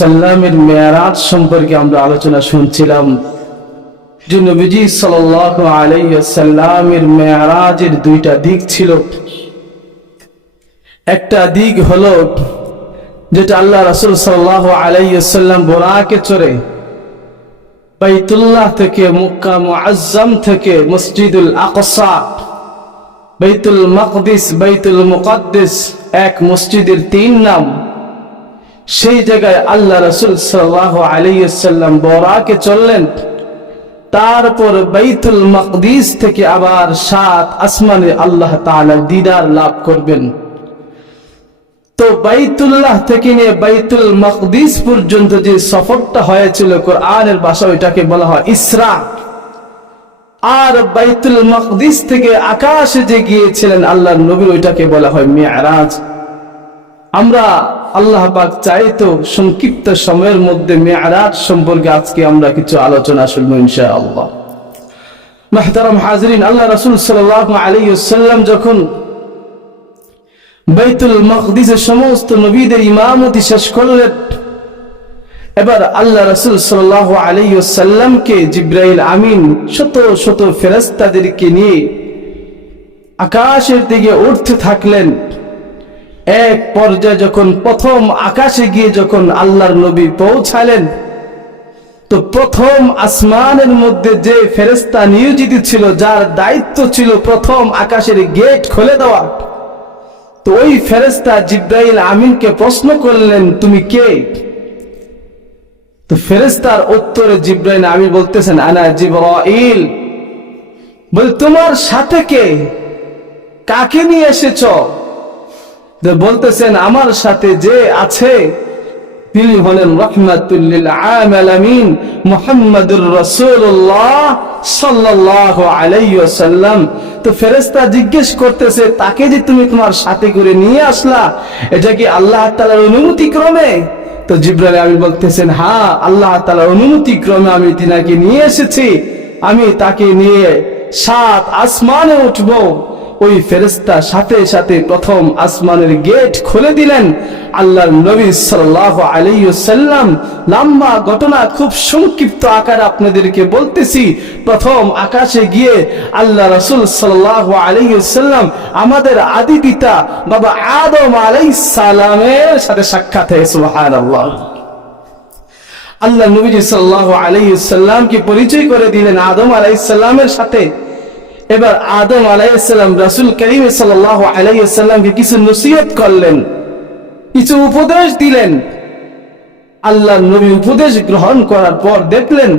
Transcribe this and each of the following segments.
সাল্লামের মেরাজ সম্পর্কে আমরা আলোচনা শুনছিলাম যে নবীজি সাল্লাল্লাহু আলাইহি ওয়াসাল্লামের মেরাজের দুইটা দিক ছিল। একটা দিক হলো যেটা আল্লাহ রাসূল সাল্লাল্লাহু আলাইহি ওয়াসাল্লাম বুরাকে চড়ে বাইতুল্লাহ থেকে মক্কা মুআজ্জাম থেকে মসজিদুল আকসা, বাইতুল মাকদিস, বাইতুল মুকদ্দাস, এক মসজিদের তিন নাম, সেই জায়গায় আল্লাহ রাসূল সাল্লাল্লাহু আলাইহি ওয়াসাল্লাম বুরাকে চললেন। তারপর বাইতুল মাকদিস থেকে আবার 7 আসমানে আল্লাহ তাআলা দিদার লাভ করবেন। তো বাইতুল্লাহ থেকে নিয়ে বাইতুল মাকদিস পর্যন্ত যে সফরটা হয়েছিল কোরআনের ভাষায় ওইটাকে বলা হয় ইসরা। আর বাইতুল মাকদিস থেকে আকাশে যে গিয়েছিলেন আল্লাহর নবী ওইটাকে বলা হয় মিরাজ। আমরা আল্লাহ পাক চাইতো সংক্ষিপ্ত সময়ের মধ্যে মিরাজ সম্পর্কে আজকে আমরা কিছু আলোচনা শুনবো ইনশাআল্লাহ। মুহতারাম হাজিরিন, আল্লাহ রাসূল সাল্লাল্লাহু আলাইহি ওয়াসাল্লাম যখন বাইতুল মাকদিসের সমস্ত নবীদের ইমামতি শেষ করলেন, এবার আল্লাহ রাসূল সাল্লাল্লাহু আলাইহি ওয়াসাল্লামকে জিবরাইল আমিন শত শত ফেরেশতাদেরকে নিয়ে আকাশের দিকে উঠতে থাকলেন। এক পর্যায়ে যখন প্রথম আকাশে গিয়ে যখন আল্লাহর নবী পৌঁছালেন, তো প্রথম আসমানের মধ্যে যে ফেরেশতা নিয়োজিত ছিল, যার দায়িত্ব ছিল প্রথম আকাশের গেট খুলে দেওয়া, তো ওই ফেরেশতা জিবরাইল আমিনকে প্রশ্ন করলেন, তুমি কে? তো ফেরেশতার উত্তরে জিবরাইল আমিন বলতেছেন, আনা জিবরাইল। বল, তোমার সাথে কে? কাকে নিয়ে এসেছো? বলতেছেন, আমার সাথে যে আছে তিনি হলেন রাহমাতুল লিল আলামিন মুহাম্মাদুর রাসূলুল্লাহ সাল্লাল্লাহু আলাইহি ওয়াসাল্লাম। তো ফেরেশতা জিজ্ঞেস করতেছে, তাকে যে তুমি তোমার সাথে করে নিয়ে আসলা, এটা কি আল্লাহ তাআলার অনুমতি ক্রমে? তো জিবরাইল আমিন বলতেছেন, হ্যাঁ, আল্লাহ তাআলার অনুমতি ক্রমে আমি তিনাকে নিয়ে এসেছি। আমি তাকে নিয়ে 7 আসমানে উঠবো। ওই ফেরেশতা সাথে সাথে প্রথম আসমানের গেট খুলে দিলেন। আল্লাহর নবী সাল্লাল্লাহু আলাইহি ওয়াসাল্লাম, লম্বা ঘটনা খুব সংক্ষিপ্ত আকারে আপনাদেরকে বলতেছি। প্রথম আকাশে গিয়ে আল্লাহ রাসূল সাল্লাল্লাহু আলাইহি ওয়াসাল্লাম আমাদের আদি পিতা বাবা আদম আলাইহিস সালামের সাথে সাক্ষাৎ হয়। সুবহানাল্লাহ। আল্লাহ নবী সাল্লাল্লাহু আলাইহি ওয়াসাল্লামকে পরিচয় করে দিলেন আদম আলাইহিস সালামের সাথে। এবার আদম আলাইহিস সালাম রাসূল করিম সাল্লাল্লাহু আলাইহি ওয়াসাল্লামকে কিছু নসিহত করলেন, কিছু উপদেশ দিলেন। আল্লাহর নবী উপদেশ গ্রহণ করার পর দেখলেন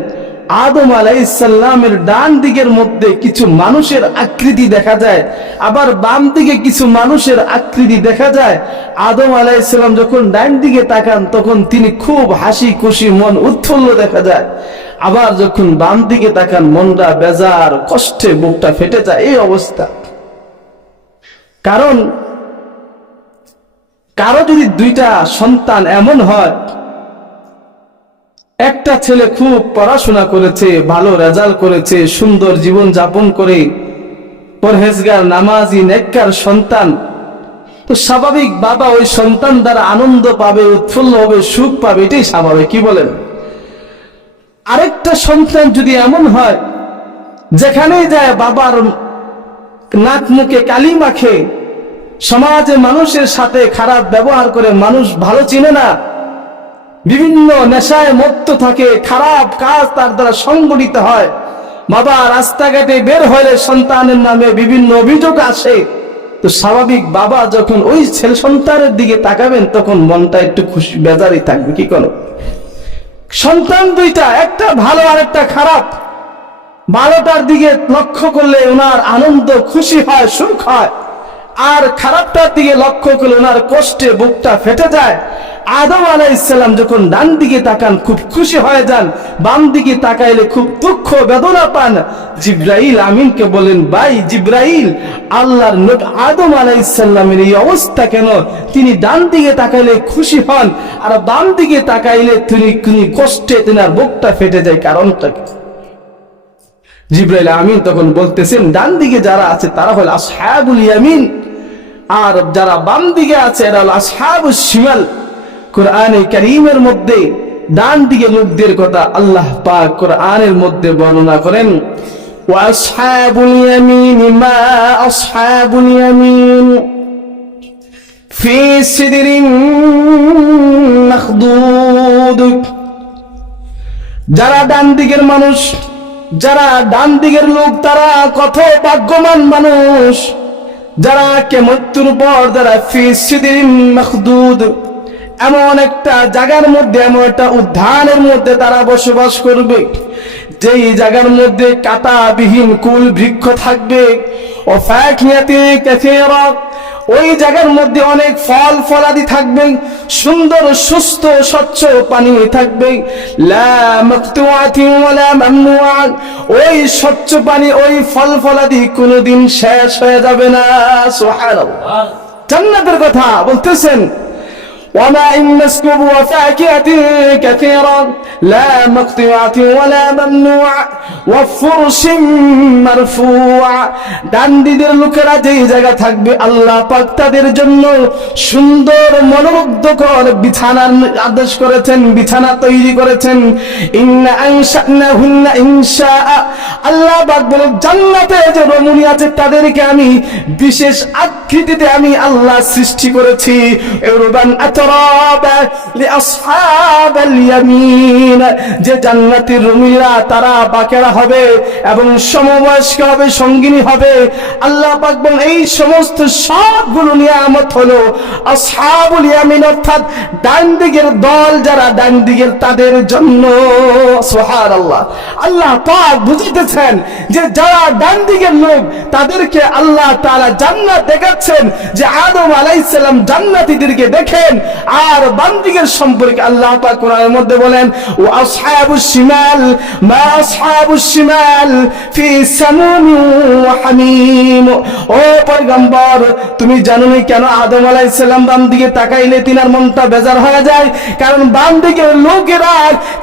আদম আলাইহিস সালামের ডান দিকের মধ্যে কিছু মানুষের আকৃতি দেখা যায়, আবার বাম দিকে কিছু মানুষের আকৃতি দেখা যায়। আদম আলাইহিস সালাম যখন ডান দিকে তাকান তখন তিনি খুব হাসি খুশি, মন উৎফুল্ল দেখা যায়। আবার যখন বাম দিকে তাকান মনটা বেজার, কষ্টে বুকটা ফেটে যায়, এই অবস্থা। কারণ কারো যদি দুইটা সন্তান এমন হয়, একটা ছেলে খুব পড়াশোনা করেছে, ভালো রেজাল্ট করেছে, সুন্দর জীবন যাপন করে, পরহেজগার, নামাজি, নেককার সন্তান, তো স্বাভাবিক বাবা ওই সন্তান দ্বারা আনন্দ পাবে, উৎফুল্ল হবে, সুখ পাবে, এটাই স্বাভাবিক, কি বলেন? আরেকটা সন্তান যদি এমন হয় যেখানেই যায় বাবার নাক মুখে কালি মাখে, সমাজে মানুষের সাথে খারাপ ব্যবহার করে, মানুষ ভালো চিনে না, বিভিন্ন নেশায় মত্ত থাকে, খারাপ কাজ তার দ্বারা সংগঠিত হয়, বাবা রাস্তাঘাটে বের হলে সন্তানের নামে বিভিন্ন অভিযোগ আসে, তো স্বাভাবিক বাবা যখন ওই ছেলে সন্তানের দিকে তাকাবেন তখন মনটা একটু খুশি বেজারই থাকবে, কি করো? সন্তান দুইটা, একটা ভালো আর একটা খারাপ, ভালোটার দিকে লক্ষ্য করলে ওনার আনন্দ খুশি হয়, সুখ হয়, আর খারাপটার দিকে লক্ষ্য করলে ওনার কষ্টে বুকটা ফেটে যায়। আদম আলাইহিস সালাম যখন ডান দিকে তাকান খুব খুশি হয়ে যান, বাম দিকে তাকাইলে খুব দুঃখ বেদনা পান। জিবরাইল আমিনকে বলেন, ভাই জিবরাইল, আল্লাহর নবী আদম আলাইহিস সালামের এই অবস্থা কেন? তিনি ডান দিকে তাকাইলে খুশি হন, আর বাম দিকে তাকাইলে তিনি কষ্টে তিনার বুকটা ফেটে যায়, কারণটা কি? জিবরাইল আমিন তখন বলতেছেন, ডান দিকে যারা আছে তারা হল আসহাবুল ইয়ামিন, আর যারা বাম দিকে আছে এরা হল আসহাবুস শিমাল। কোরআনে কারীমের মধ্যে ডান দিকে লোকদের কথা আল্লাহ পাক কোরআনের মধ্যে বর্ণনা করেন, ওয়া আসহাবুল ইয়ামিন মা আসহাবুল ইয়ামিন ফি সিদরিন মাখদুদ। যারা ডান দিকের মানুষ, যারা ডান দিকের লোক, তারা কত ভাগ্যবান মানুষ। যারা কিয়ামতের পর যারা ফি সিদরিন মাখদুদ, এমন একটা জায়গার মধ্যে, এমন একটা উদ্যানের মধ্যে তারা বসবাস করবে, যেই জায়গার মধ্যে কাঁটাবিহীন কুল বৃক্ষ থাকবে, ও ফাকিহাতিন কাসীরা, ওই জায়গার মধ্যে অনেক ফল ফলাদি থাকবে, সুন্দর সুস্থ স্বচ্ছ পানি থাকবে, লা মাকতুআতিন ওয়ালা মামনুআ, ওই স্বচ্ছ পানি, ওই ফল ফলাদি কোনোদিন শেষ হয়ে যাবে না। সুবহানাল্লাহ, জান্নাতের কথা বলতেছেন। وماء مسكوب وفاكهة كثيرة لا مقطوعة ولا ممنوع وفرش مرفوع। ডান দিকের লোকেরা যেই জায়গা থাকবে, আল্লাহ পাক তাদের জন্য সুন্দর মনোমুগ্ধকর বিছানার আদেশ করেছেন, বিছানা তৈরি করেছেন। ইন্না আনশানাহুন্না ইনশাআ, আল্লাহ পাক বলে জান্নাতে যে রমণী আছে তাদেরকে আমি বিশেষ আকৃতিতে আমি আল্লাহ সৃষ্টি করেছি। উরবান আতরাবা লিআসহাবিল ইয়ামিন, যে জান্নাতের রমণীরা তারা বাকেরা হবে এবং সমবয়স্ক হবে, সঙ্গিনী হবে। আল্লাহ পাক বলেন এই সমস্ত সবগুলো নিয়ামত হলো আসহাবুল ইয়ামিন, অর্থাৎ ডান দিকের দল, যারা ডান দিকের তাদের জন্য। সুবহানাল্লাহ, আল্লাহ পাক বুঝাইতেছেন যে যারা ডান দিকের লোক তাদেরকে আল্লাহ তাআলা জান্নাত দেখাচ্ছেন, যে আদম আলাইহিস সালাম জান্নাতীদেরকে দেখেন। আর বাম দিকের সম্পর্কে আল্লাহ পাক কোরআনের মধ্যে বলেন, ওয়া আসহাবুশ শিমাল মা আসহাবুশ শিমাল ফি সামুম ওয়া হামিম। ও পয়গম্বর, তুমি জানো না কেন আদম আলাইহিস সালাম বাম দিকে তাকাইলে তিনার মনটা বেজার হয়ে যায়? কারণ বাম দিকের লোকেরা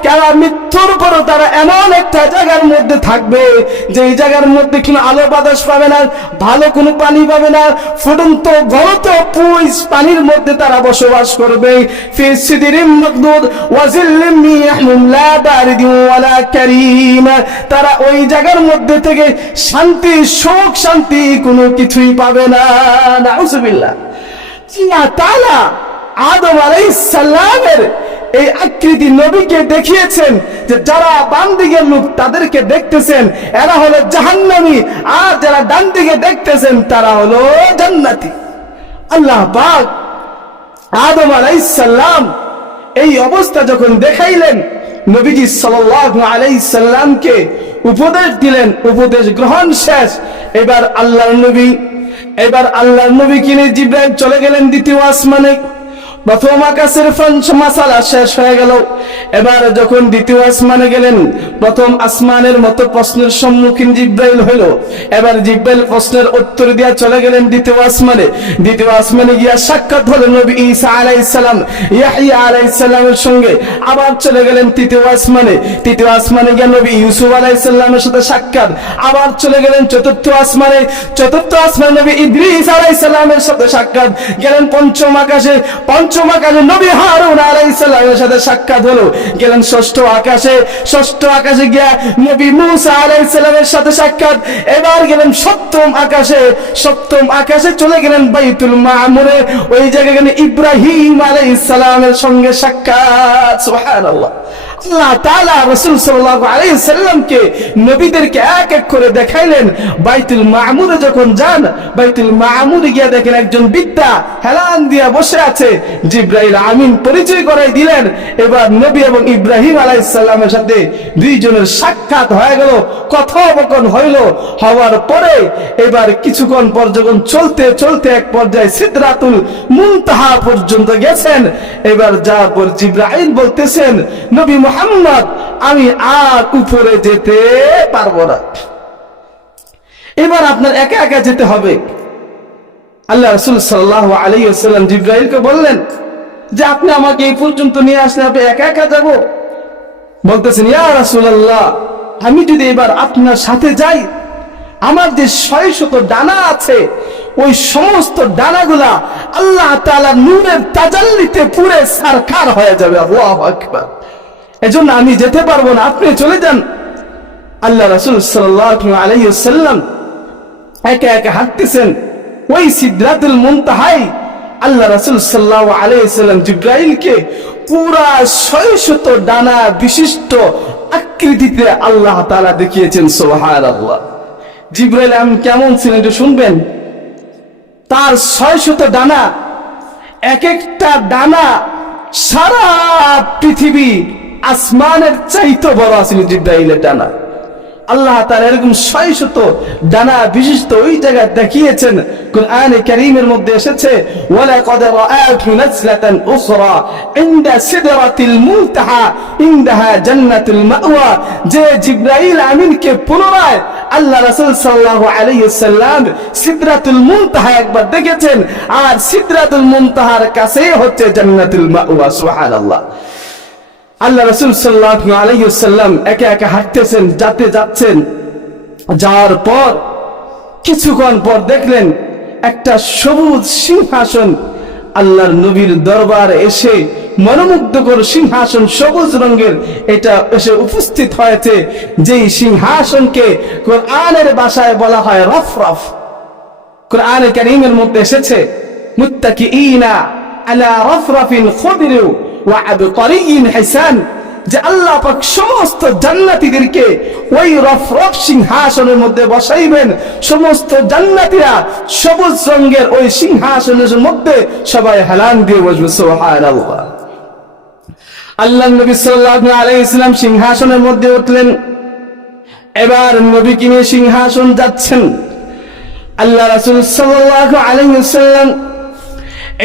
যারা মৃত্যুর পরও তারা এমন একটা জায়গার মধ্যে থাকবে, যেই জায়গার মধ্যে কোনো আলো বাতাস পাবে না, ভালো কোনো পানি পাবে না, ফুটন্ত গলত পুইস পানির মধ্যে তারা বসবাস করবে। ফি সিদরিম মাকদুদ ওয়া জিল্লিম মিন ইয়াহমুম লা বারিদিন ওয়ালা কারীম, তারা ওই জায়গার মধ্যে থেকে শান্তি, সুখ শান্তি কোনো কিছুই পাবে না। নাউজুবিল্লাহ। আল্লাহ তাআলা আদম আলাইহিস সালামের এই আকৃতি নবীকে দেখিয়েছেন, যে যারা বাম দিকের লোক তাদেরকে দেখতেছেন এরা হলো জাহান্নামী, আর যারা ডান দিকে দেখতেছেন তারা হলো জান্নাতি। আল্লাহ পাক আদম আলাইহিস সালাম এই অবস্থা যখন দেখাইলেন, নবীজি সাল্লাল্লাহু আলাইহি সাল্লামকে উপদেশ দিলেন। উপদেশ গ্রহণ শেষ। এবার আল্লাহর নবী কিনে জিবরাইল চলে গেলেন দ্বিতীয় আসমানে। প্রথম আকাশের মাসালা শেষ হয়ে গেল। এবার যখন দ্বিতীয় আসমানে গেলেন, প্রথম আসমানের মতো প্রশ্নের সম্মুখীন জিবরাইল হইল। এবার জিবরাইল প্রশ্নের উত্তর দিয়া চলে গেলেন দ্বিতীয় আসমানে। দ্বিতীয় আসমানে গিয়া সাক্ষাৎ হলো নবী ঈসা আলাইহিস সালাম, ইয়াহইয়া আলাইহিস সালামের সঙ্গে। আবার চলে গেলেন তৃতীয় আসমানে। তৃতীয় আসমানে গিয়া নবী ইউসুফ আলাইহিস সালামের সাথে সাক্ষাৎ। আবার চলে গেলেন চতুর্থ আসমানে। চতুর্থ আসমানে নবী ইদ্রিস আলাইহিস সালামের সাথে সাক্ষাৎ। গেলেন পঞ্চম আকাশে। পঞ্চম আকাশে নবী হারুন আলাইহিস সালামের সাথে সাক্ষাৎ হলো। গেলেন ষষ্ঠ আকাশে। ষষ্ঠ আকাশে গিয়া নবী মুসা আলাইহিস সালামের সাথে সাক্ষাৎ। এবার গেলেন সপ্তম আকাশে। সপ্তম আকাশে চলে গেলেন বাইতুল মামুরে। ওই জায়গায় গেলেন ইব্রাহিম আলাইহিস সালামের সঙ্গে সাক্ষাৎ। সুবহানাল্লাহ। আল্লাহ তাআলা রাসূল সাল্লাল্লাহু আলাইহি সাল্লামকে নবীদেরকে এক এক করে দেখাইলেন। বাইতুল মামুরে যখন যান, বাইতুল মামুরে গিয়ে দেখেন একজন বৃদ্ধা হেলান দিয়া বসে আছে। জিবরাইল আমিন পরিচয় করাই দিলেন। এবার নবী এবং ইব্রাহিম আলাইহিস সালামের সাথে দুইজনের সাক্ষাৎ হয়ে গেল, কথোপকথন হইল। হওয়ার পরে এবার কিছুক্ষণ পর যখন চলতে চলতে এক পর্যায়ে সিদরাতুল মুনতাহা পর্যন্ত গেছেন। এবার যাওয়ার পর জিবরাইল বলতেছেন, নবী মুহাম্মদ, আমি আর উপরে যেতে পারবো না, এবার আপনার একা একা যেতে হবে। আল্লাহ রাসূল সাল্লাল্লাহু আলাইহি ওয়াসাল্লাম জিবরাইলকে বললেন যে আপনি আমাকে এই পর্যন্ত নিয়ে আসলে আপনি একা একা যাব? বলতেছেন, ইয়া রাসূলুল্লাহ, আমি যদি এবার আপনার সাথে যাই, আমার যে 600 ডানা আছে ওই সমস্ত ডানাগুলা আল্লাহ তাআলা নূরের তাজাল্লিতে পুরে সারখার হয়ে যাবে। আল্লাহু আকবার। এজন্য আমি যেতে পারবো না, আপনি চলে যান। আল্লাহ রাসূল সাল্লাল্লাহু আলাইহি ওয়াসাল্লাম একা একা হাঁটতেছেন। ওই সিদরাতুল মুনতাহায় আল্লাহ রাসূল সাল্লাল্লাহু আলাইহি ওয়াসাল্লাম জিবরাইলকে পুরা 600 ডানা বিশিষ্ট আকৃতিতে আল্লাহ তাআলা দেখিয়েছেন। সুবহানাল্লাহ। জিবরাইল আমিন কেমন ছিলেন একটু শুনবেন। তার 600 ডানা, এক একটা ডানা সারা পৃথিবী আসমানের চাইতে বড় ছিল জিবরাইলের ডানা। আল্লাহ তাআলা এরকম 600 ডানা বিশিষ্ট ওই জায়গায় দেখিয়েছেন। কুরআনে কারীমের মধ্যে এসেছে ওয়ালাকাদ রাআতু নাজলাতান উখরা ইনদা সিদরাতিল মুনতাহা ইনদাহা জান্নাতুল মাওয়া। যে জিবরাইল আমিনকে পুনরায় আল্লাহ রাসূল সাল্লাল্লাহু আলাইহি ওয়াসাল্লাম সিদরাতুল মুনতাহা একবার দেখেছেন, আর সিদরাতুল মুনতাহার কাছেই হচ্ছে জান্নাতুল মাওয়া। সুবহানাল্লাহ। আল্লাহ রাসূল সাল্লাল্লাহু আলাইহি ওয়াসাল্লাম একা একা হাঁটতেছেন, যাচ্ছেন। যাওয়ার পর কিছুক্ষণ পর দেখলেন একটা সবুজ সিংহাসন আল্লাহর নবীর দরবারে এসে, মনোমুগ্ধকর সিংহাসন সবুজ রঙের, এটা এসে উপস্থিত হয়েছে। যেই সিংহাসনকে কোরআনের ভাষায় বলা হয় রফরফ। কোরআনে কারীমের মধ্যে এসেছে মুত্তাকিঈনা আলা রফরফিন খুদরি ওয়া আবকারিয়িন হিসান, যে আল্লাহ পাক সমস্ত জান্নাতীদেরকে ওই রফরফ সিংহাসনের মধ্যে বসাইবেন। সমস্ত জান্নাতীরা সবুজ রঙের ওই সিংহাসনের মধ্যে সবাই হেলান দিয়ে বসবে। সুবহানাল্লাহ। আল্লাহর নবী সাল্লাল্লাহু আলাইহি ওয়াসাল্লাম সিংহাসনের মধ্যে উঠলেন। এবার নবীকে নিয়ে সিংহাসন যাচ্ছেন। আল্লাহ রাসূল সাল্লাল্লাহু আলাইহি ওয়াসাল্লাম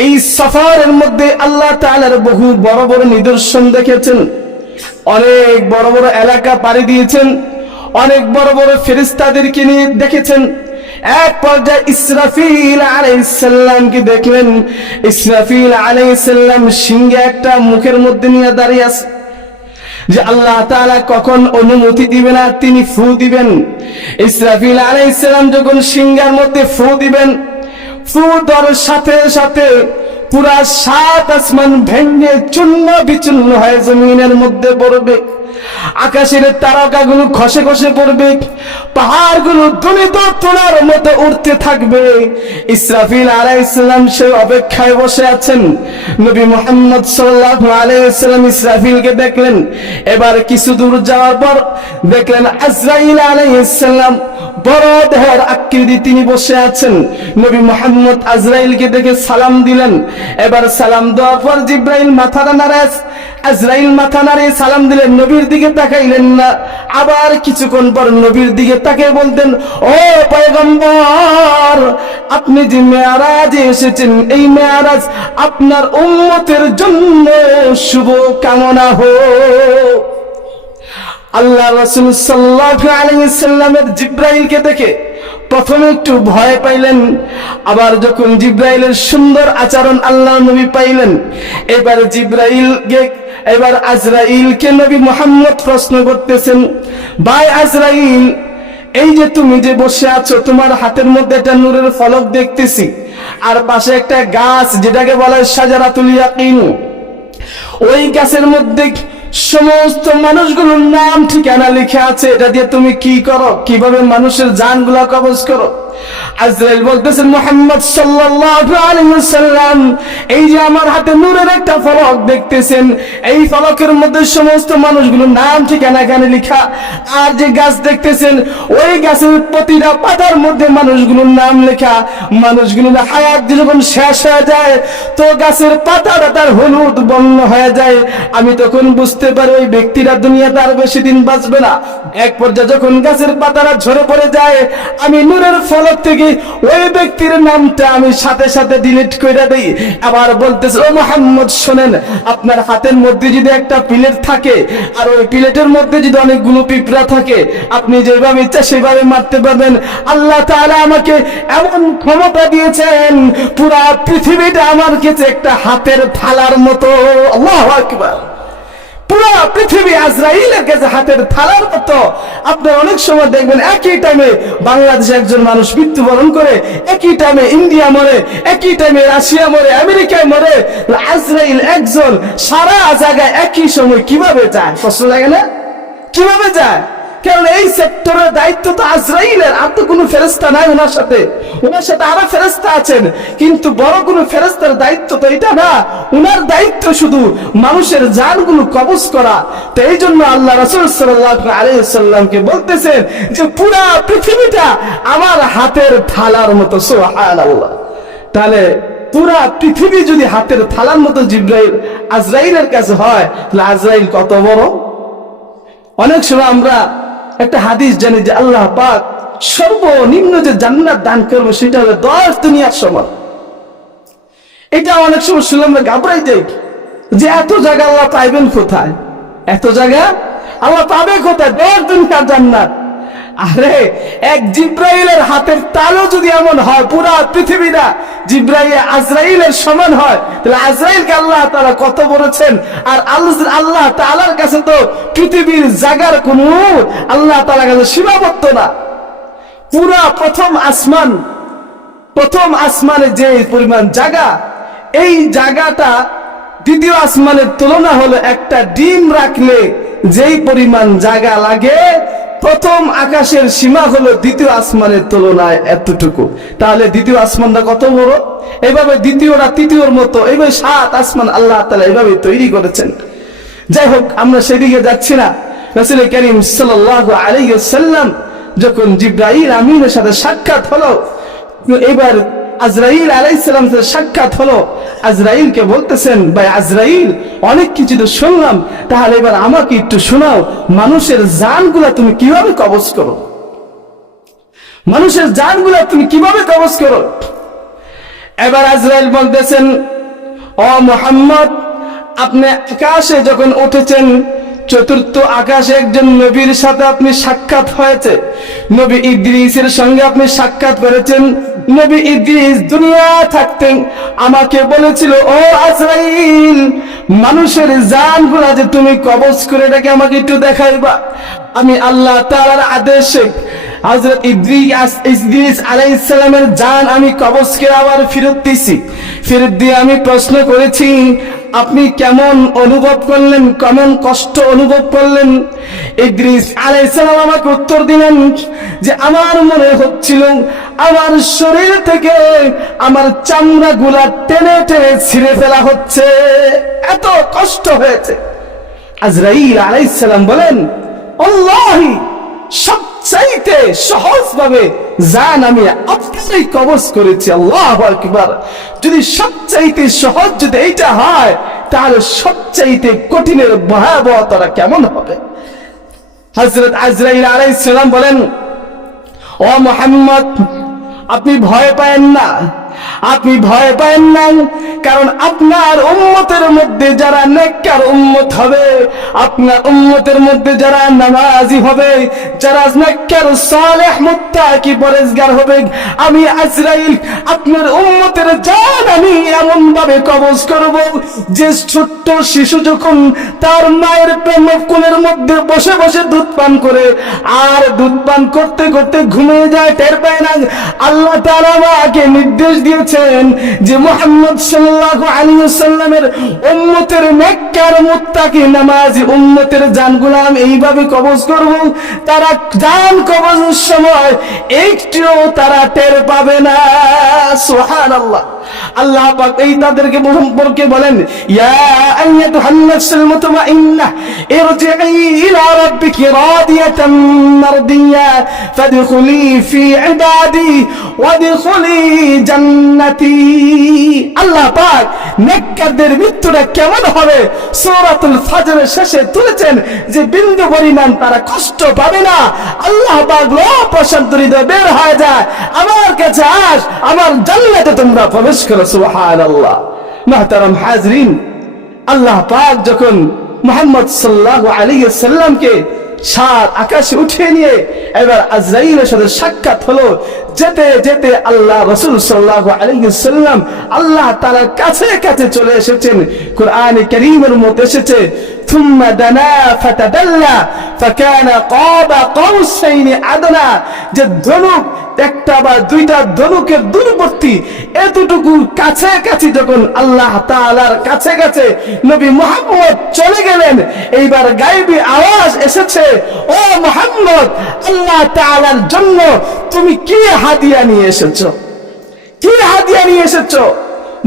এই সফরের মধ্যে আল্লাহ তাআলার বহু বড় বড় নিদর্শন দেখেছেন। অনেক বড় বড় এলাকা পাড়ি দিয়েছেন, অনেক বড় বড় ফেরেশতাদেরকে নিয়ে দেখেছেন। এক পর্যায়ে ইসরাফিল আলাইহিস সালামকে দেখলেন। ইসরাফিল আলাইহিস সালাম সিংহে একটা মুখের মধ্যে নিয়ে দাঁড়িয়ে আছে, যে আল্লাহ তাআলা কখন অনুমতি দিবেন আর তিনি ফু দিবেন। ইসরাফিল আলাইহিস সালাম যখন সিংহের মধ্যে ফু দিবেন, ফু দেওয়ার সাথে সাথে পুরা 7 আসমান ভেঙে চূর্ণ বিচূর্ণ হয়ে জমিনের মধ্যে পড়বে। আকাশের তারকাগুলো খসে খসে পড়বে, পাহাড়গুলো দলিত তোলার মতো উঠতে থাকবে। ইসরাফিল আলাইহিস সালাম সে অপেক্ষায় বসে আছেন। নবী মুহাম্মদ সাল্লাল্লাহু আলাইহি ওয়াসাল্লাম ইসরাফিলকে দেখলেন। এবার কিছু দূর যাওয়ার পর দেখলেন আজরাইল আলাইহিস সালাম বড় দেহের আকৃতি, তিনি বসে আছেন। নবী মুহাম্মদ আজরাইলকে দেখে সালাম দিলেন। এবার সালাম দেওয়ার পর জিবরাইল মাথাটা নাড়ায়, আজরাইল মাথা নাড়িয়ে সালাম দিলেন, নবীর দিকে তাকাইলেন না। আবার কিছুক্ষণ পর নবীর দিকে তাকিয়ে বলতেন, ও পয়গম্বর, আপনি যে মেরাজে এসেছেন, এই মেরাজ আপনার উম্মতের জন্য শুভ কামনা হোক। আল্লাহ রাসূল সাল্লাল্লাহু আলাইহি ওয়াসাল্লামের জিবরাইলকে দেখে প্রথমে একটু ভয় পাইলেন, আবার যখন জিবরাইলের সুন্দর আচরণ আল্লাহ নবী পাইলেন, এবার আজরাইলকে নবী মুহাম্মদ প্রশ্ন করতেছেন, ভাই আজরাইল, এই যে তুমি যে বসে আছো, তোমার হাতের মধ্যে একটা নূরের ফলক দেখতেছি, আর পাশে একটা গাছ যেটাকে বলা হয় শাজারাতুল ইয়াকিন, ওই গাছের মধ্যে সমস্ত মানুষগুলোর নাম ঠিকানা লেখা আছে। এটা দিয়ে তুমি কি করো, কিভাবে মানুষের জানগুলা কবজ করো? আজরাইল বলতেছেন, মুহাম্মদ সাল্লাল্লাহু আলাইহি ওয়াসাল্লাম, এই যে আমার হাতে নূরের একটা ফলক দেখতেছেন, এই ফলকের মধ্যে সমস্ত মানুষগুলোর নাম ঠিকানা এখানে লেখা। আর যে গাছ দেখতেছেন, ওই গাছের প্রতিটা পাতার মধ্যে মানুষগুলোর নাম লেখা। মানুষগুলোর হায়াত যখন শেষ হয়ে যায়, তো গাছের পাতাটা তার হলুদ বর্ণ হয়ে যায়। আমি তখন বুঝতে পারি ওই ব্যক্তিরা দুনিয়াতে আর বেশি দিন বাঁচবে না। এক পর্যায়ে যখন গাছের পাতাটা ঝরে পড়ে যায়, আমি নূরের ফলক থেকে ওই ব্যক্তির নামটা আমি সাথে সাথে ডিলিট করে দেই। আবার বলতেছে, ও মুহাম্মদ শোনেন, আপনার হাতের মধ্যে যদি একটা প্লেট থাকে, আর ওই প্লেটের মধ্যে যদি অনেকগুলো পিঁপড়া থাকে, আপনি যেভাবে ইচ্ছা সেভাবে মারতে পারবেন। আল্লাহ তাআলা আমাকে এমন ক্ষমতা দিয়েছেন, পুরা পৃথিবীটা আমার কাছে একটা হাতের থালার মতো। আল্লাহু আকবার। পুরা পৃথিবী আজরাইলের কাছে হাতের থালার মতো। আপনার অনেক সময় দেখবেন একই টাইমে বাংলাদেশে একজন মানুষ মৃত্যুবরণ করে, একই টাইমে ইন্ডিয়া মরে, একই টাইমে রাশিয়া মরে, আমেরিকায় মরে। আজরাইল একজন সারা জায়গায় একই সময় কিভাবে যায়? প্রশ্ন লাগে না? কিভাবে যায়? কারণ এই সেক্টরের দায়িত্ব তো আজরাইলের, আর তো কোনো ফেরেশতা নাই ওনার সাথে আরো ফেরেশতা আছেন, কিন্তু বড় কোনো ফেরেশতার দায়িত্ব তো এটা না। ওনার দায়িত্ব শুধু মানুষের জানগুলো কবজ করা। তো এই জন্য আল্লাহ রাসূল সাল্লাল্লাহু আলাইহি ওয়াসাল্লামকে বলতেছেন যে পুরা পৃথিবীটা আমার হাতের থালার মতো। সুবহানাল্লাহ। তাহলে পুরা পৃথিবী যদি হাতের থালার মতো জিবরাইল আজরাইলের কাছে হয়, তাহলে আজরাইল কত বড়। অনেক সময় আমরা একটা হাদিস জানি যে আল্লাহ পাক সর্বনিম্ন যে জান্নাত দান করবে সেটা হলো 10 দুনিয়ার সমান। এটা অনেক সময় শুনলে আমরা ঘাবড়াই যাই যে এত জায়গা আল্লাহ পাইবেন কোথায়? এত জায়গা আল্লাহ পাবে কোথায়? 10 দুনিয়ার জান্নাত। আরে এক জিব্রাইলের হাতের তালু যদি এমন হয় পুরা পৃথিবীটা জিব্রাইল আজরাইলের সমান হয়, তাহলে আজরাইলকে আল্লাহ তাআলা কত বলেছেন। আর আল্লাহ তাআলার কাছে তো পৃথিবীর জায়গার কোনো আল্লাহ তাআলার কাছে সীমাবদ্ধ না। পুরা প্রথম আসমানে যে পরিমাণ জায়গা, এই জায়গাটা দ্বিতীয় আসমানের তুলনা হলো একটা ডিম রাখলে যেই পরিমাণ জায়গা লাগে, প্রথম আকাশের সীমা হলো দ্বিতীয় আসমানের তুলনায় এতটুকু। তাহলে দ্বিতীয় আসমানটা কত বড়? এইভাবে দ্বিতীয়টা তৃতীয়র মতো, এইভাবে 7 আসমান আল্লাহ তাআলা এইভাবে তৈরি করেছেন। যাই হোক, আমরা সেদিকে যাচ্ছি না। রাসূল করিম সাল্লাল্লাহু আলাইহি ওয়াসাল্লাম যখন জিবরাইল আমিনের সাথে সাক্ষাৎ হলো, এবার আজরাইল আলাইহিস সালাম সাথে সাক্ষাৎ হলো। আজরাইলকে বলতেছেন, ভাই আজরাইল, অনেক কিছু তো শুনলাম, তাহলে এবার আমাকে একটু শোনাও, মানুষের জানগুলা তুমি কিভাবে কবজ করো? মানুষের জানগুলা তুমি কিভাবে কবজ করো? এবার আজরাইল বলতেছেন, ও মুহাম্মদ, আপনি আকাশে যখন উঠেছেন, চতুর্থ আকাশে একজন নবীর সাথে আপনি সাক্ষাৎ হয়েছে। নবী ইদ্রিসের সঙ্গে আপনি সাক্ষাৎ করেছেন। নবী ইদ্রিস দুনিয়া থাকতেন আমাকে বলেছিল, ও আজরাইল, মানুষের জানগুলা যে তুমি কবজ করে এটাকে আমাকে একটু দেখাইবা। আমি আল্লাহ তাআলার আদেশে হযরত ইদ্রিস আলাইহিস সালামের জান আমি কবজ করে আবার ফেরত দিয়েছি। ফেরত দিয়ে আমি প্রশ্ন করেছি, আপনি কেমন অনুভব করলেন, কেমন কষ্ট অনুভব করলেন? ইদ্রিস আলাইহিস সালাম আমাকে উত্তর দিলেন যে আমার মনে হচ্ছিল আমার শরীর থেকে আমার চামড়া গুলা টেনে টেনে ছিঁড়ে ফেলা হচ্ছে, এত কষ্ট হয়েছে। আজরাইল আলাইহিস সালাম বলেন, আল্লাহি, সবচাইতে সহজ ভাবে জান আমি আপনারই কবজ করেছি। আল্লাহু আকবার। যদি সবচাইতে সহজ যদি এইটা হয়, তাহলে সবচাইতে কঠিনের ভয়াবহতা কেমন হবে? হযরত আজরাইল আলাইহিস সালাম বলেন, ও মুহাম্মদ, আপনি ভয় পায়েন না, আপনি ভয় পায়েন না, কারণ আপনার উম্মতের মধ্যে যারা নেককার উম্মত হবে, আপনার উম্মতের মধ্যে যারা নামাজি হবে, যারা নেককার সালেহ মুত্তাকি পরেজগার হবে, আমি আজরাইল আপনার উম্মতের জান আমি এমন ভাবে কবজ করব যে ছোট্ট শিশু যখন তার মায়ের প্রেমকুলের মধ্যে বসে বসে দুধ পান করে, আর দুধ পান করতে করতে ঘুমিয়ে যায়, টের পায় না, আল্লাহ তাআলা আমাকে নির্দেশ দিয়েছেন যে মুহাম্মদ সাল্লাল্লাহু আলাইহি ওয়াসাল্লামের উম্মতের নেককার মুত্তাকি নামাজি উম্মতের জানগুলো আমি এইভাবে কবজ করব, তারা জান কবজের সময় একটুও তারা টের পাবে না। সুবহানাল্লাহ। আল্লাহ পাক এই তাদেরকে সম্পর্কে বলেন, ইয়া আইয়াতুহান নাফসুল মুতমাইন্নাহ ইরজিই ইলা রাব্বিকি রাদিয়াতাম মারদিয়া ফাদখুলি ফি ইবাদি ওয়াদখুলি জান্নাতি। আল্লাহ পাক নেককারদের মৃত্যুটা কেমন হবে সূরাতুল ফাজরের শেষে তুলেছেন যে বিন্দু পরিমাণ তারা কষ্ট পাবে না। আল্লাহ পাক প্রশান্ত হৃদয় বের হয়ে যায়, আমার কাছে আস, আমার জান্নাতে তোমরা প্রবেশ করো। সুবহানাল্লাহ। মুহতারাম হাজরিন, আল্লাহ পাক যখন মুহাম্মদ সাল্লাল্লাহু আলাইহি ওয়াসাল্লামকে 7 আকাশে উঠিয়ে নিয়ে এবার আজরাইলের সাথে সাক্ষাৎ হলো, যেতে যেতে আল্লাহ রাসূল সাল্লাল্লাহু আলাইহি ওয়াসাল্লাম আল্লাহ তাআলার কাছে কাছে চলে এসেছেন। কুরআনে কারীমের মধ্যে এসেছে, থুম্মা দানা ফাতাদাল্লা ফাকানা কাবা কাউসাইনি আদনা, যে ধনুক একটা বা দুইটা ধনুকের দূরবর্তী এতটুকু কাছাকাছি যখন আল্লাহ তাআলার কাছে কাছে নবী মুহাম্মদ চলে গেলেন, এইবার গায়েবী আওয়াজ এসেছে, ও মুহাম্মদ, আল্লাহ তাআলার জন্য তুমি কি হাদিয়া নিয়ে এসেছো? কি হাদিয়া নিয়ে এসেছো?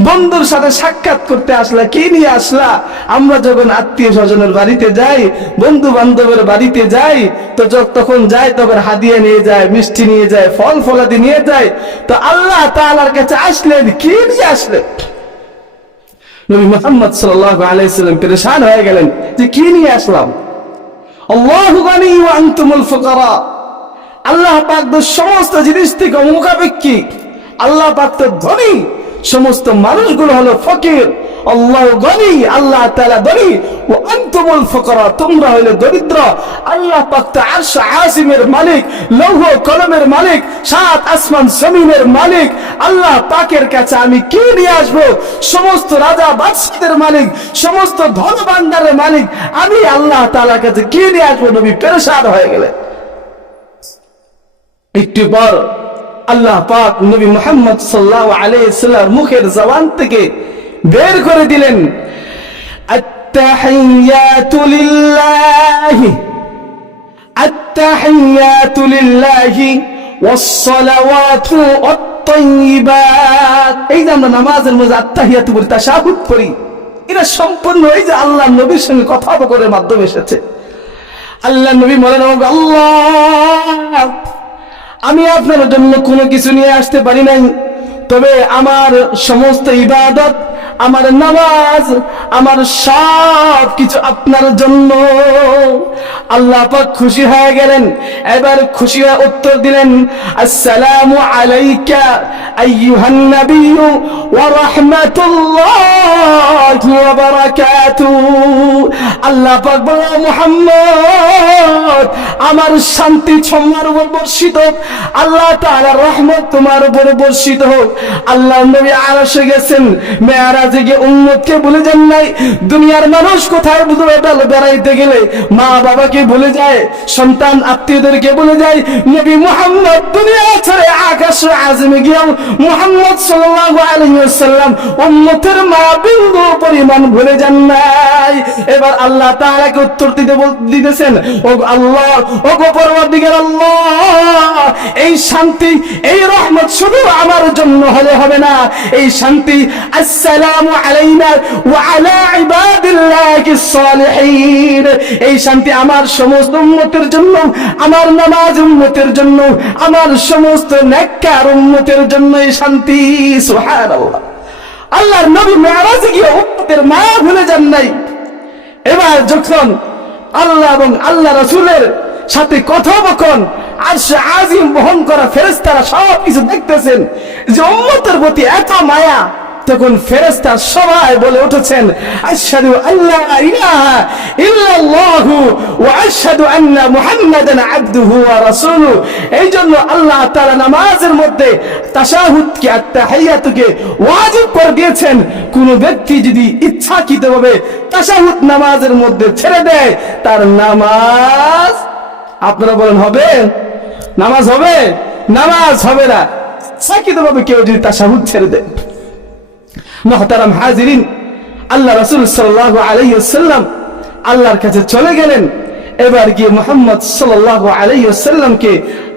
বন্ধুর সাথে সাক্ষাৎ করতে আসলা, কি নিয়ে আসলা? আমরা যখন আত্মীয় স্বজনের বাড়িতে যাই, বন্ধু বান্ধবের বাড়িতে যাই, তো তখন যাই তখন হাদিয়া নিয়ে যায়, মিষ্টি নিয়ে যায়, ফল ফলাদি নিয়ে যায়। তো আল্লাহ তাআলার কাছে আসলেন, কি নিয়ে আসলেন? নবী মুহাম্মদ সাল্লাল্লাহু আলাইহি সাল্লাম পেরেশান হয়ে গেলেন যে কি নিয়ে আসলাম। আল্লাহু গানি ওয়া আনতুমুল ফুকারা, আল্লাহ পাক তো সমস্ত জিনিস থেকে মুখাপেক্ষী, আল্লাহ পাক তো ধনী, সমস্ত মানুষগুলো হলো ফকির। আল্লাহ গনি, আল্লাহ তাআলা ধনী, ওয়া আনতুমুল ফুকারা, তোমরা হইলে দরিদ্র। আল্লাহ পাক তো আরশ আজিমের মালিক, লৌহ কলমের মালিক, সাত আসমান জমিনের মালিক। আল্লাহ পাকের কাছে আমি কি নিয়ে আসবো? সমস্ত রাজা বাদশাদের মালিক, সমস্ত ধন ভান্ডারের মালিক, আমি আল্লাহ তাআলার কাছে কি নিয়ে আসবো? নবী পেরেশান হয়ে গেলেন। একটু পর আল্লাহ পাক নবী মুহাম্মদ সাল্লাল্লাহু আলাইহি সাল্লাম মুখের জবান থেকে বের করে দিলেন, আত্তাহিয়াতু লিল্লাহি, আত্তাহিয়াতু লিল্লাহি ওয়াস সালাওয়াতু ওয়াত তাইয়্যিবাত। এই যে আমরা নামাজের মধ্যে আত্তাহিয়াতু বলি, তাশাহুদ পড়ি, এটা সম্পূর্ণ এই যে আল্লাহ নবীর সঙ্গে কথোপকথনের মাধ্যমে এসেছে। আল্লাহ নবী বলেন, আল্লাহ, আমি আপনার জন্য কোনো কিছু নিয়ে আসতে পারি নাই, তবে আমার সমস্ত ইবাদত, আমার নামাজ, আমার সব কিছু আপনার জন্য। আল্লাহ পাক খুশি হয়ে গেলেন। এবার খুশি হয়ে উত্তর দিলেন, আসসালামু আলাইকা আইয়ুহান নাবিয়্যু ওয়া রাহমাতুল্লাহি ওয়া বারাকাতুহু। আল্লাহ পাক বলেন, মুহাম্মদ, আমার শান্তি তোমার উপর বর্ষিত হোক, আল্লাহ তাআলার রহমত তোমার উপর বর্ষিত হোক। আল্লাহ নবী আরশে গেছেন, মেরাজে গিয়ে উম্মতকে ভুলে যান নাই। দুনিয়ার মানুষ কোথায় বেড়াইতে গেলে মা বাবাকে ভুলে যায়, সন্তান আত্মীয়দেরকে ভুলে যায়। নবী মুহাম্মদ দুনিয়া ছেড়ে আকাশ আযমে গিয়েও মুহাম্মদ সাল্লাল্লাহু আলাইহি ওয়াসাল্লাম উম্মতের মা বিন্দু পরিমাণ ভুলে যান নাই। এবার আল্লাহ তাআলাকে উত্তর দিতেছেন, ও আল্লাহ, ও পরওয়ারদিগার আল্লাহ, এই শান্তি, এই রহমত শুধু আমার জন্য হলে হবে না, এই শান্তি আসসালামু আলাইনা ওয়া আলা ইবাদিল্লাহিস সালিহিন, এই শান্তি আমার সমস্ত উম্মতের জন্য, আমার নামাজ উম্মতের জন্য, আমার সমস্ত নেককার উম্মতের জন্য এই শান্তি। সুবহানাল্লাহ। আল্লাহর নবী মেরাজে গিয়ে উম্মতের মায়া ভুলে যান নাই। এবার যখন আল্লাহ এবং আল্লাহ রাসূলের সাথে কথোপকথন, আরশ আজিম বহন করা ফেরেশতারা সব কিছু দেখতেছেন যে উম্মতের প্রতি এত মায়া, তখন ফেরেশতা সবাই বলে উঠেছেন, আশহাদু আল্লা ইলাহা ইল্লাল্লাহু ওয়া আশহাদু আন্না মুহাম্মাদান আবদুহু ওয়া রাসূলুহু। এই জন্য আল্লাহ তাআলা নামাজের মধ্যে তাশাহুদকে, আত্তাহিয়াতুকে ওয়াজিব করে দিয়েছেন। কোন ব্যক্তি যদি ইচ্ছাকৃতভাবে তাশাহুদ নামাজের মধ্যে ছেড়ে দেয়, তার নামাজ, আপনারা বলেন হবে? নামাজ হবে? নামাজ হবে না। ইচ্ছাকৃতভাবে কেউ যদি তাশাহুদ ছেড়ে দেয়। মুহতারাম হাজিরিন, আল্লাহ রাসূল সাল্লাল্লাহু আলাইহি ওয়াসাল্লাম আল্লাহর কাছে চলে গেলেন। এবার গিয়ে মুহাম্মদ সাল্লাল্লাহু আলাইহি ওয়াসাল্লামকে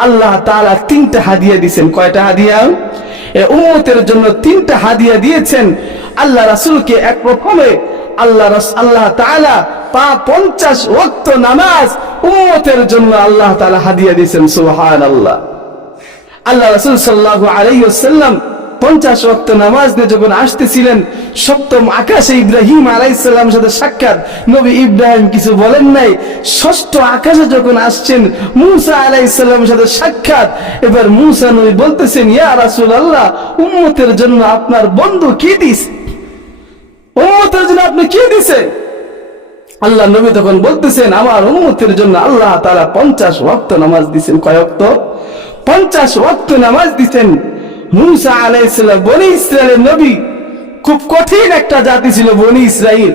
আল্লাহ তাআলা তিনটা হাদিয়া দিয়েছেন। কয়টা হাদিয়া? এই উম্মতের জন্য তিনটা হাদিয়া দিয়েছেন। আল্লাহ রাসূলকে এক রকমে আল্লাহ তাআলা 50 ওয়াক্ত নামাজ উম্মতের জন্য আল্লাহ তাআলা হাদিয়া দিয়েছেন। সুবহানাল্লাহ। আল্লাহ রাসূল সাল্লাল্লাহু আলাইহি ওয়াসাল্লাম 50 ওয়াক্ত নামাজ দিয়ে যখন আসতেছিলেন, সপ্তম আকাশে ইব্রাহিম আলাইহিস সালামের সাথে সাক্ষাৎ। নবী ইব্রাহিম কিছু বলেন নাই। ষষ্ঠ আকাশে যখন আসছেন, মূসা আলাইহিস সালামের সাথে সাক্ষাৎ। এবার মূসা নবী বলতেছেন, ইয়া রাসূলুল্লাহ, উম্মতের জন্য আপনার বন্ধু কি দিয়েছে? উম্মতের জন্য আপনি কি দিয়েছে? আল্লাহ নবী তখন বলতেছেন, আমার উম্মতের জন্য আল্লাহ তাআলা 50 ওয়াক্ত নামাজ দিয়েছেন। কয় ওয়াক্ত? 50 ওয়াক্ত নামাজ দিয়েছেন। মূসা আলাইহিস সালাম বনি ইসরাইলের নবী, খুব কঠিন একটা জাতি ছিল বনি ইসরাইল।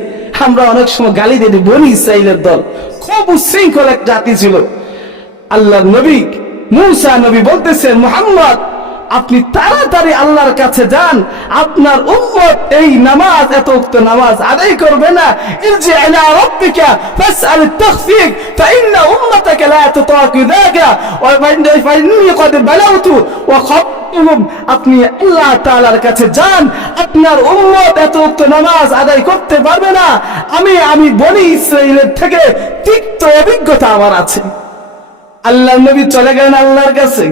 আমরা অনেক সময় গালি দিই, বনি ইসরাইলের দল খুব উচ্ছৃঙ্খল এক জাতি ছিল। আল্লাহর নবী মুসা নবী বলতেছেন, মুহাম্মদ আপনি তাড়াতাড়ি আল্লাহর কাছে যান, আপনার উম্মত এই নামাজ এত উক্ত নামাজ আদায় করবে না। ইরজি ইলা রাব্বিকা ফাসআল আত-তাখফীফ ফাইন্না উম্মাতাকা লা তুতাকু যাকা ওয়া ফাইন্নী ক্বাদ বালাগতু ওয়া খাবতুহুম। আপনি আল্লাহ তাআলার কাছে যান, আপনার উম্মত এত উক্ত নামাজ আদায় করতে পারবে না। আমি বনি ইসরাইলের থেকে তিক্ত অভিজ্ঞতা আমার আছে। আল্লাহর নবী চলে গেলেন আল্লাহর কাছে।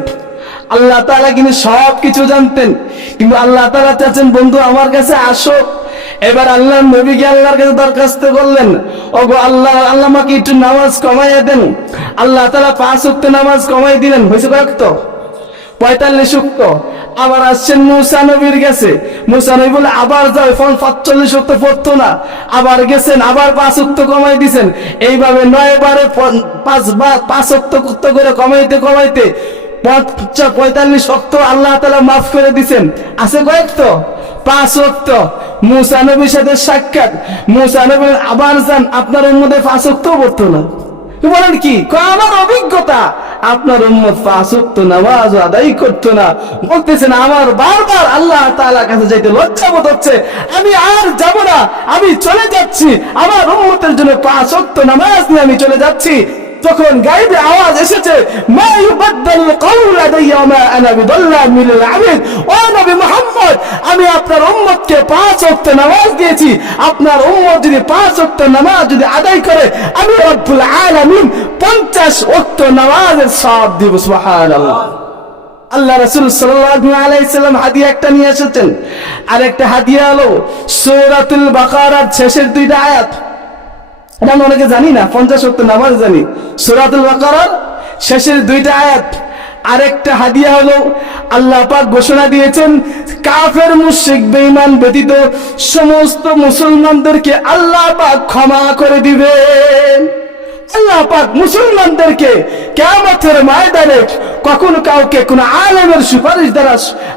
আল্লাহ তাআলা কিন্তু সবকিছু জানতেন, কিন্তু আল্লাহ তাআলা চাচ্ছেন বন্ধু আমার কাছে আসো। এবার আল্লাহর নবীকে আল্লাহর কাছে দরখাস্ত করলেন, ওগো আল্লাহ, আল্লাহ আমাকে একটু নামাজ কমাইয়া দেন। আল্লাহ তাআলা 5 ওয়াক্ত নামাজ কমাই দিলেন। হয়েছে কত? 45 ওয়াক্ত। আবার আসছেন মুসা নবীর কাছে। মুসা নবী বলে আবার যাও, 45 ওয়াক্ত পড়তো না। আবার গেছেন, আবার 5 ওয়াক্ত কমাই দিয়েছেন। এইভাবে 9 বারে 5 ওয়াক্ত করে কমাইতে 45 ওয়াক্ত আল্লাহ তাআলা মাফ করে দিবেন। আছে কয়েকত? 5 ওয়াক্ত। মুসা নবীর সাথে সাক্ষাৎ। মুসা নবী আবার যান, আপনার উম্মতে 5 ওয়াক্ত পড়তো না। বলেন কি? আমার অভিজ্ঞতা, আপনার উম্মত 5 ওয়াক্ত নামাজ আদায় করতো না। বলতেছেন আমার বারবার আল্লাহ তাআলার কাছে যাইতে লজ্জা বোধ হচ্ছে, আমি আর যাব না, আমি চলে যাচ্ছি। আমার উম্মতের জন্য 5 ওয়াক্ত নামাজ নিয়ে আমি চলে যাচ্ছি। তখন গায়েবে আওয়াজ এসেছে, মা ইউবাদদাল কাউল লাদাইয়া ওয়া মা আনা বিদাল্লামিল লিল আবিদ। ও নবী মুহাম্মদ, আমি আপনার উম্মতকে 5 ওয়াক্ত নামাজ দিয়েছি। আপনার উম্মত যদি 5 ওয়াক্ত নামাজ যদি আদায় করে, আমি রব্বুল আলামিন 50 ওয়াক্ত নামাজের সওয়াব দিব। সুবহানাল্লাহ। আল্লাহ রাসূল সাল্লাল্লাহু আলাইহি সাল্লাম হাদিয়া একটা নিয়ে এসেছেন। আর একটা হাদিয়া হলো সূরাতুল বাকারার শেষের 2টা আয়াত। এটা আমরা অনেকে জানি না, 50 ওয়াক্ত নামাজ জানি, সূরাতুল বাকারার শেষের 2টা আয়াত। আরেকটা হাদিয়া হলো আল্লাহ পাক ঘোষণা দিয়েছেন, কাফের মুশরিক বেঈমান ব্যতীত সমস্ত মুসলমানদেরকে আল্লাহ পাক ক্ষমা করে দিবেন। আল্লাহ পাক মুসলমানদেরকে কিয়ামতের ময়দানে কখনো কাউকে কোন আলেমের সুপারিশ দ্বারা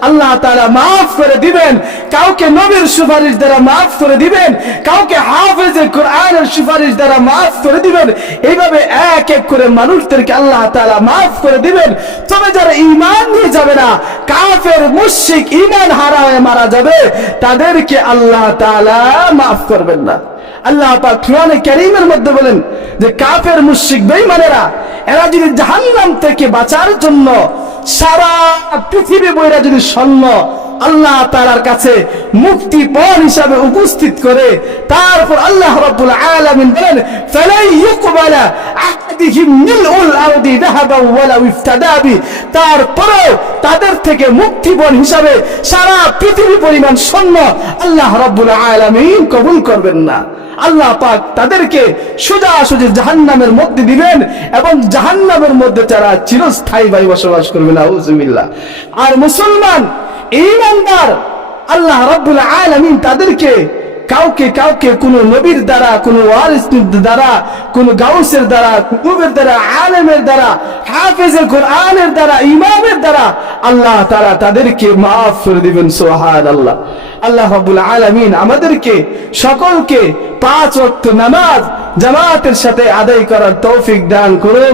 আল্লাহ তাআলা মাফ করে দিবেন, কাউকে নবীর সুপারিশ দ্বারা মাফ করে দিবেন, কাউকে হাফেজে কোরআনের সুপারিশ দ্বারা মাফ করে দিবেন। এইভাবে এক এক করে মানুষদেরকে আল্লাহ তাআলা মাফ করে দিবেন। তবে যারা ঈমান নিয়ে যাবে না, কাফের মুশরিক ঈমান হারা হয়ে মারা যাবে, তাদেরকে আল্লাহ তাআলা মাফ করবেন না। আল্লাহ পাক কোরআনে কারীমের মধ্যে বলেন যে কাফের মুশরিক বেঈমানেরা এরা যদি জাহান্নাম থেকে বাঁচার জন্য সারা পৃথিবী বইরা যদি স্বর্ণ আল্লাহ তাআলার কাছে মুক্তি পণ হিসাবে উপস্থিত করে, তারপর আল্লাহ রাব্বুল আলামিন বলেন, ফালাই ইউকবালা আহাদিহিম মিলউল আরদি যাহাবান ওয়ালাউ ইফতাদা বি। তারপরেও তাদের থেকে মুক্তিপণ হিসাবে সারা পৃথিবী পরিমাণ স্বর্ণ আল্লাহ রাব্বুল আলামিন কবুল করবেন না। আল্লাহ পাক তাদেরকে সোজাসুজি জাহান্নামের মধ্যে দিবেন এবং জাহান্নামের মধ্যে তারা চিরস্থায়ীভাবে বসবাস করবে। নাউযুবিল্লাহ। আর মুসলমান ঈমানদার আল্লাহ রাব্বুল আলামিন তাদেরকে কাউকে কোন নবীর দ্বারা, কোন ওয়ারিসের দ্বারা, কোন গাউসের দ্বারা, কুতুবের দ্বারা, আলেমের দ্বারা, হাফেজে কোরআনের দ্বারা, ইমামের দ্বারা আল্লাহ তাআলা তাদেরকে মাফ করে দিবেন। সুবহানাল্লাহ। আল্লাহ রাব্বুল আলামিন আমাদেরকে সকলকে 5 ওয়াক্ত নামাজ জামাতের সাথে আদায় করার তৌফিক দান করুন।